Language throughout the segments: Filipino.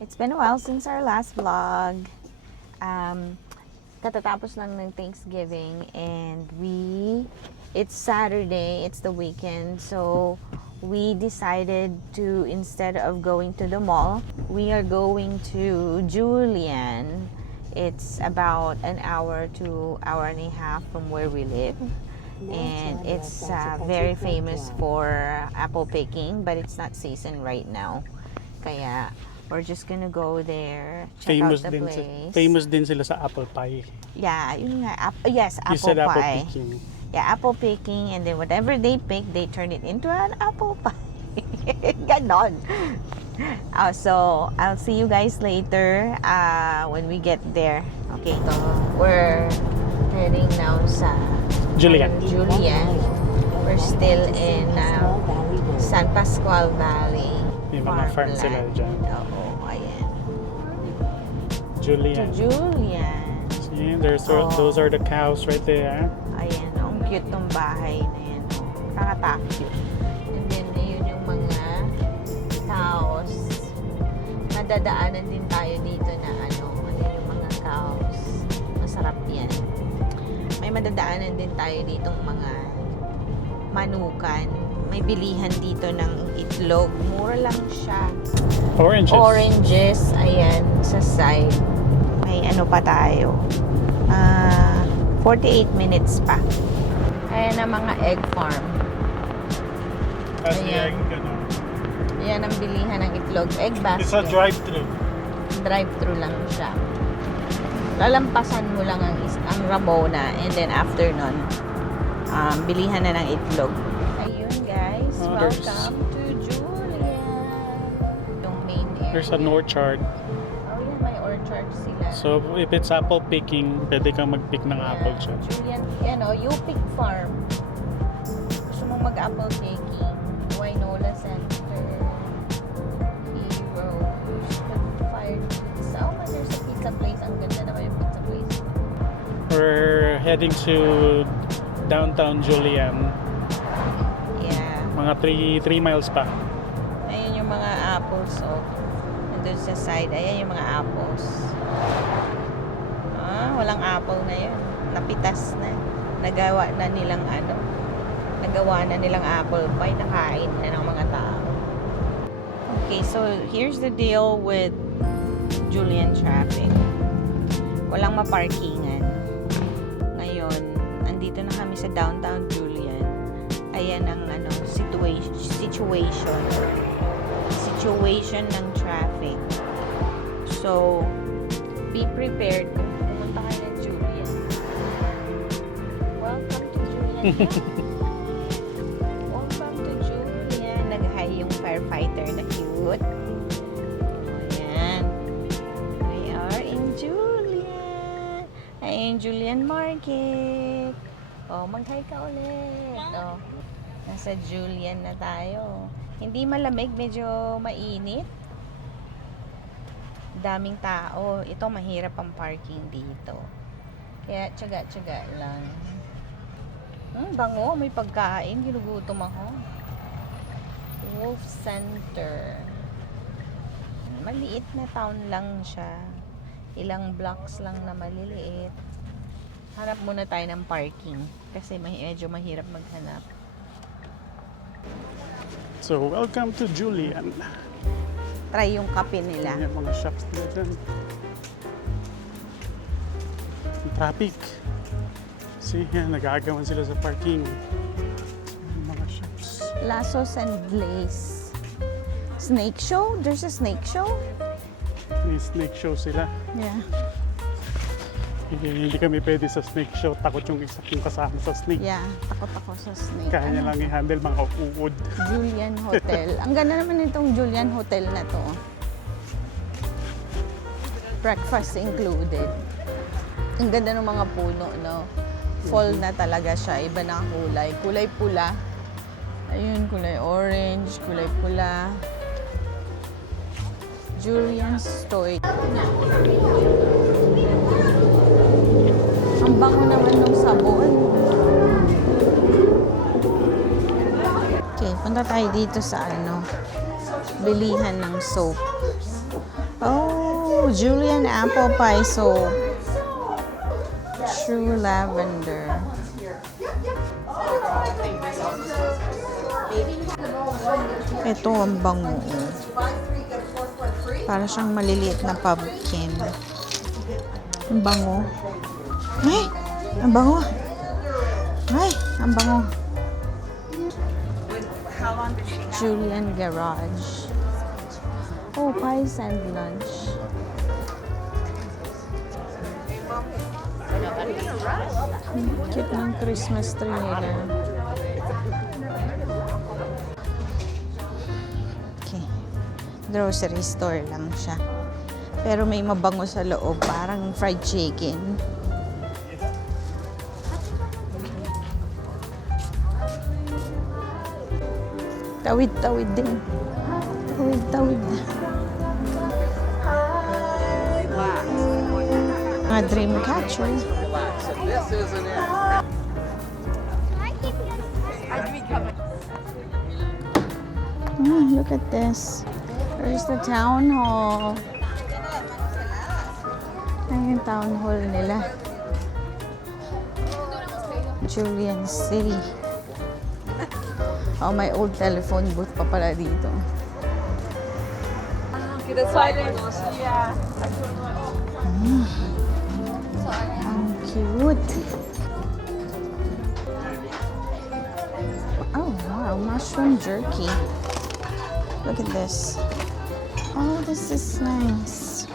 It's been a while since our last vlog. Katatapos lang ng Thanksgiving and it's Saturday, it's the weekend, so we decided to, instead of going to the mall, we are going to Julian. It's about an hour to hour and a half from where we live. And it's very famous for apple picking, but it's not season right now. Kaya we're just gonna go there, check out the place. Famous din sila sa apple pie. Yeah, yun nga. Yes, You apple said apple pie. picking. Yeah, apple picking, and then whatever they pick, they turn it into an apple pie. Ganon. So, I'll see you guys later when we get there. Okay, so we're heading now sa Julian. We're still in San Pascual Valley. May mga farm sila dyan. Oo, ayan. Julian. Julian. See, those are the cows right there. Ayan, ang cute ng bahay na yan. Nakaka-cute. And then, ayun yung mga cows. Madadaanan din tayo dito na ayun yung mga cows. Masarap yan. May madadaanan din tayo ditong mga manukan. May bilihan dito ng itlog. Mura lang siya. Oranges, ayan, sa side. May ano pa tayo. 48 minutes pa. Ayan ang mga egg farm. Ayan. Ayan ang bilihan ng itlog. Egg basket. It's a drive-thru. Drive-thru lang siya. Lalampasan mo lang ang Ramona, and then after nun, bilihan na ng itlog. Ayun guys, welcome to Julian. Yung main area. There's an orchard. Oh yeah, may orchard sila. So if it's apple picking, pwede kang mag-pick ng apple dyan. Julian, yan o, Yupik Farm. Gusto mong mag-apple picking, Wainola Center, Heroes, Fire Pizza. Oh man, there's a pizza place. Ang ganda naman yung pizza place. We're heading to downtown Julian. Yeah. Mga 3 miles pa. Ayun yung mga apples, oh. Nandun sa side, ayan yung mga apples. Walang apple na yun. Napitas na. Nagawa na nilang apple pie. Nakain na ng mga tao. Okay, so here's the deal with Julian traffic. Walang maparkingan. Ngayon, nandito na kami sa downtown Julian. Ayan ang situation ng traffic. So, be prepared kung pumunta kayo ng Julian. Welcome to Julian. Welcome to Julian. Nag-hi yung firefighter na cute. Ayan. We are in Julian. Ayan, Julian Market. Oh, mag-hi ka ulit. Oh, nasa Julian na tayo. Hindi malamig, medyo mainit. Daming tao. Ito, mahirap ang parking dito. Kaya, tsaga-tsaga lang. Bango, may pagkain. Ginugutom ako. Wolf Center. Maliit na town lang siya. Ilang blocks lang na maliliit. Hanap muna tayo ng parking. Kasi medyo mahirap maghanap. So, welcome to Julian. Try yung kape nila. Ayan yung mga shops nila dyan. Traffic. See, yan, nagagawan sila sa parking. Yung mga shops. Lasos and Lace. Snake show? There's a snake show? May snake show sila. Yeah. Hindi kami pwede sa snake show. Takot yung isa yung kasama sa snake. Yeah, takot ako sa snake. Kaya niya lang i-handle mga uod. Julian Hotel. Ang ganda naman itong Julian Hotel na to. Breakfast included. Ang ganda ng mga puno, no? Fall na talaga siya. Iba na ang kulay. Kulay pula. Ayun, kulay orange, kulay pula. Julian's Toy. Ang bango naman ng sabon. Okay, punta tayo dito sa bilihan ng soap. Oh, Julian apple pie soap. True lavender. Ito ang bango. Para siyang maliliit na pumpkin. Ang bango. Ay! Ang bango. Ay! Ang bango. Julian Garage. Oh, pies and lunch. Cute ng Christmas tree nila. Okay. Grocery store lang siya. Pero may mabango sa loob. Parang fried chicken. Tawid-tawid din. Tawid-tawid. Mga dream catcher. Look at this. There's the town hall. Ayan yung town hall nila. Julian City. Oh, may old telephone booth pa pala dito. Ang cute. Oh, wow. Mushroom jerky. Look at this. Oh, this is nice.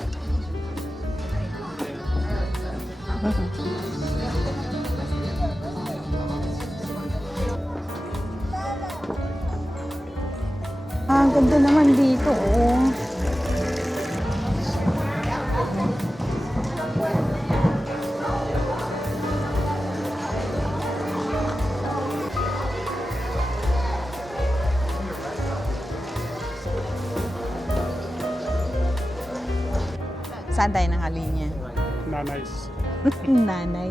Ang ganda naman dito, oh. Saan tayo nakalinya? Nanay's. Nanay.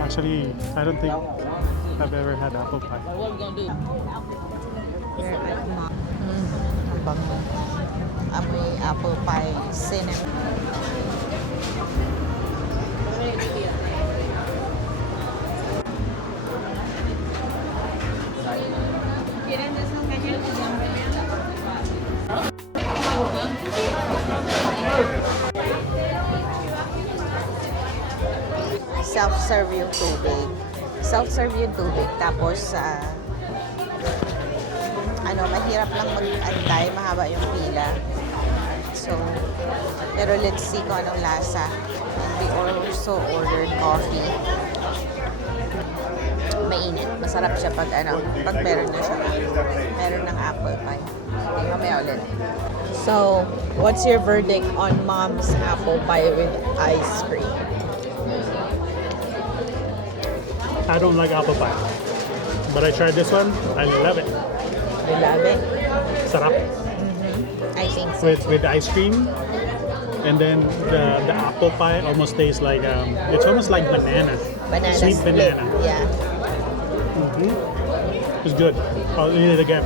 Actually, I don't think I've ever had apple pie. We're at Mom. Ang bango. Amoy apple pie. Cinnamon. Self-serve yung tubig. Self-serve yung tubig. Tapos, mahirap lang mag-antay. Mahaba yung pila. So, pero let's see kung anong lasa. And we also ordered coffee. Mainit. Masarap siya pag meron na siya. Meron ng apple pie. Okay, mamaya ulit. So, what's your verdict on Mom's apple pie with ice cream? I don't like apple pie. But I tried this one. I love it. You love it? Sarap. I think so. With ice cream. And then the apple pie almost tastes like, it's almost like banana. Banana Sweet split. banana. Yeah. It's good. I'll eat it again.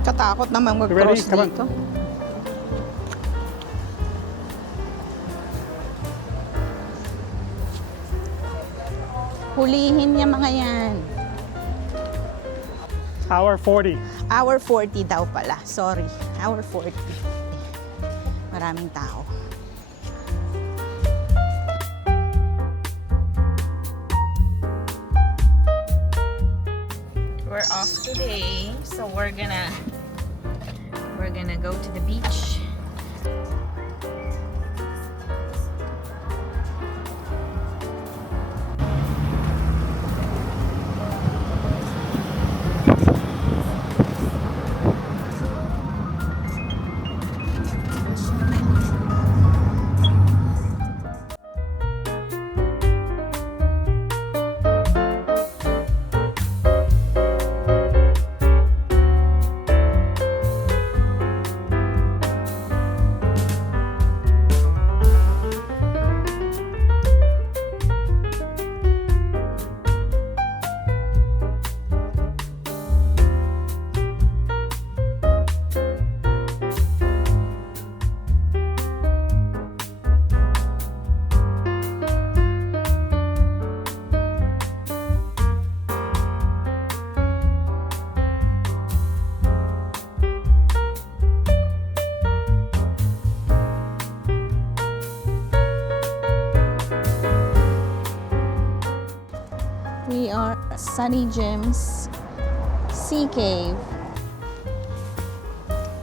Katakot naman Ready? mag-cross Come on. dito. Hulihin niya mga yan. Hour 40. Hour 40 daw pala. Sorry. Hour 40. Maraming tao. We're off today, so we're gonna go to the beach. Sunny Jim's Sea Cave.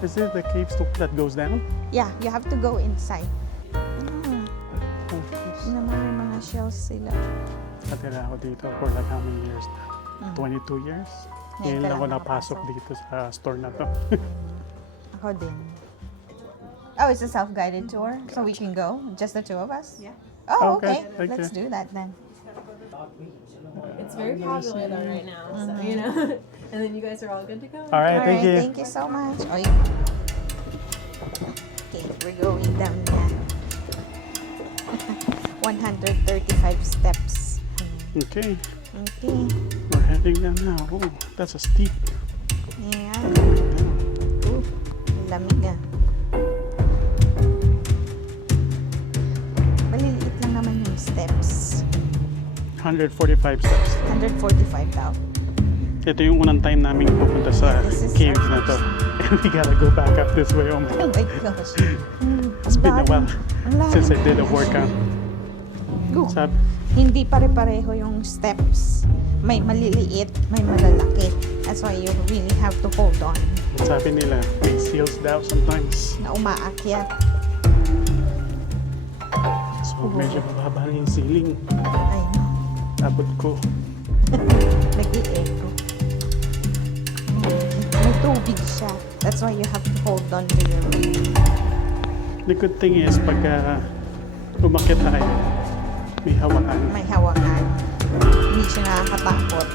Is it the cave that goes down? Yeah, you have to go inside. Oh, Naman may mga shells sila. natira ako dito for like how many years na? 22 years? Ngayon Ngayon ka lang ako lang napasok nakapasok. dito sa store na to. Ako din. Oh, it's a self-guided tour, so we can go? Just the two of us? Yeah. Oh, Okay, okay. Let's okay. do that then. It's very popular though right now, so you know. And then you guys are all good to go. All right, thank you. Thank you so much. Oh, okay, we're going down now. 135 steps. Okay, Okay. we're heading down now. Oh, that's a steep. Yeah. Ooh, lamig ah. Maliliit lang naman yung steps. 145 steps. 145 daw. Ito yung unang time namin pupunta sa This is caves our na to. And we gotta go back up this way. Oh my Oh God. my gosh. It's been a while Ang lalim. since I did a workout. Go. Sabi, Hindi pare-pareho yung steps. May maliliit, may malalaki. That's why you really have to hold on sabi nila, may seals daw sometimes. na umaakyat. So medyo mababa na yung ceiling. Ay, no. Abot ko. Nag-i-echo. May tubig siya. That's why you have to hold on to your feet. The good thing is, pag umakyat tayo, may hawakan. May hawakan. Hindi siya nakakatakot.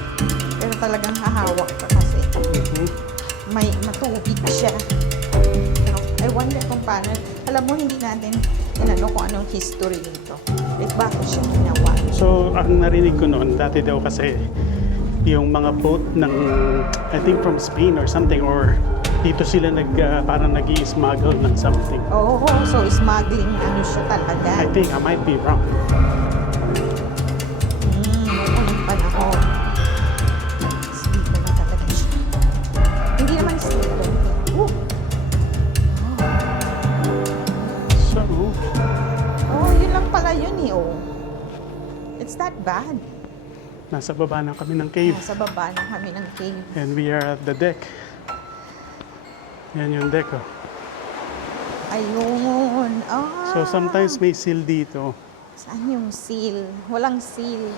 Pero talagang hahawak ka kasi. May matubig siya. Pero I wonder kung paano. Alam mo, hindi natin inano kung anong history nito. Like, bakit siya ginawa? So, ang narinig ko noon, dati daw kasi yung mga boat ng, I think from Spain or something, or dito sila parang nag-i-smuggle ng something. Oh, so smuggling ano siya talaga. I think I might be wrong. Unang panahon. Sleeper na talaga siya. Hindi naman sleeper. So, Oh, yun lang pala yun eh, oh. It's that bad. nasa baba na kami ng cave. Nasa baba na kami ng cave. And we are at the deck. Yan yung deck, oh. Ayun. Ah. So, sometimes may seal dito. Saan yung seal? Walang seal.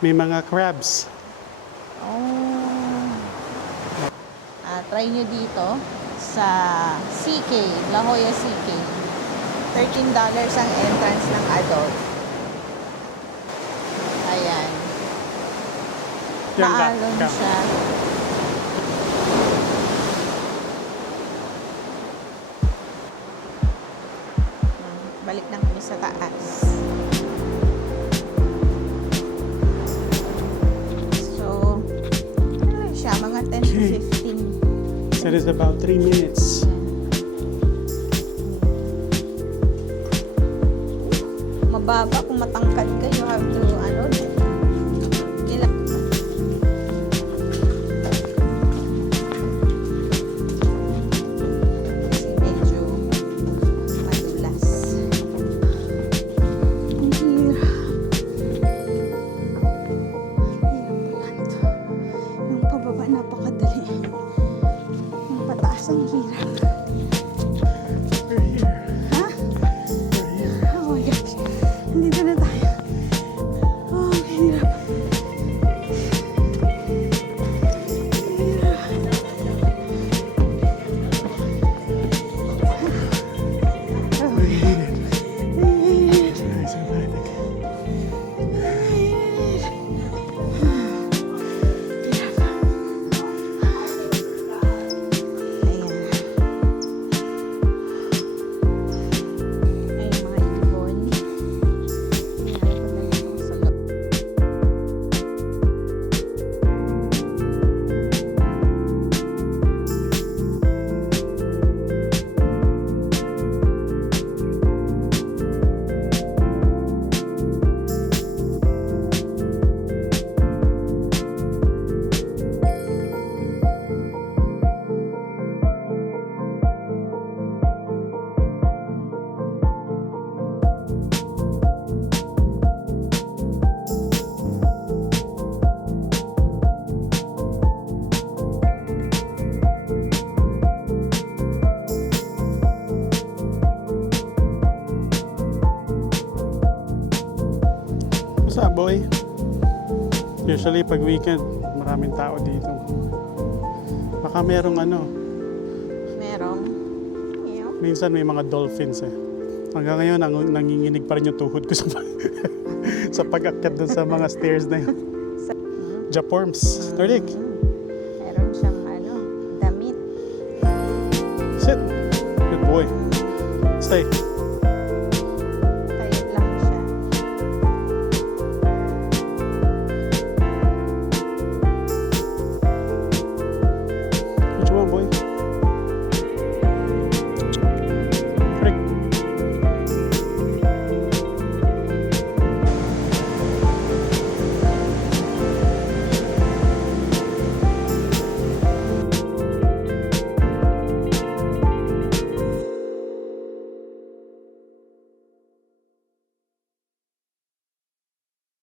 May mga crabs. Oh. Try nyo dito sa Sea Cave, La Jolla Sea Cave. $13 ang entrance ng adult. Ayan. Yan, Maalon ka. siya. Balik na kami sa taas. So, ano siya? Mga 10 to 15. That is about 3 minutes. Mababa kung matangkad ka, you have to, ano, ilang. Kasi medyo madulas. Ang hirap. Hirap pala ito. Yung pababa, napakadali. Yung pataas, ang hirap. We're here. Ha? We're here. Oh my gosh. Nandito na tayo. Oh, ang hirap. We made it. It's nice and light again. Ayan. Usually pag weekend, maraming tao dito. Baka merong ano, Merong. Yeah. minsan may mga dolphins eh. Hanggang ngayon, nanginginig pa rin yung tuhod ko sa, sa pag-akyat dun sa mga stairs na yun. Japorms. Nordic, Meron siyang ano, damit. sit. Good boy. Stay.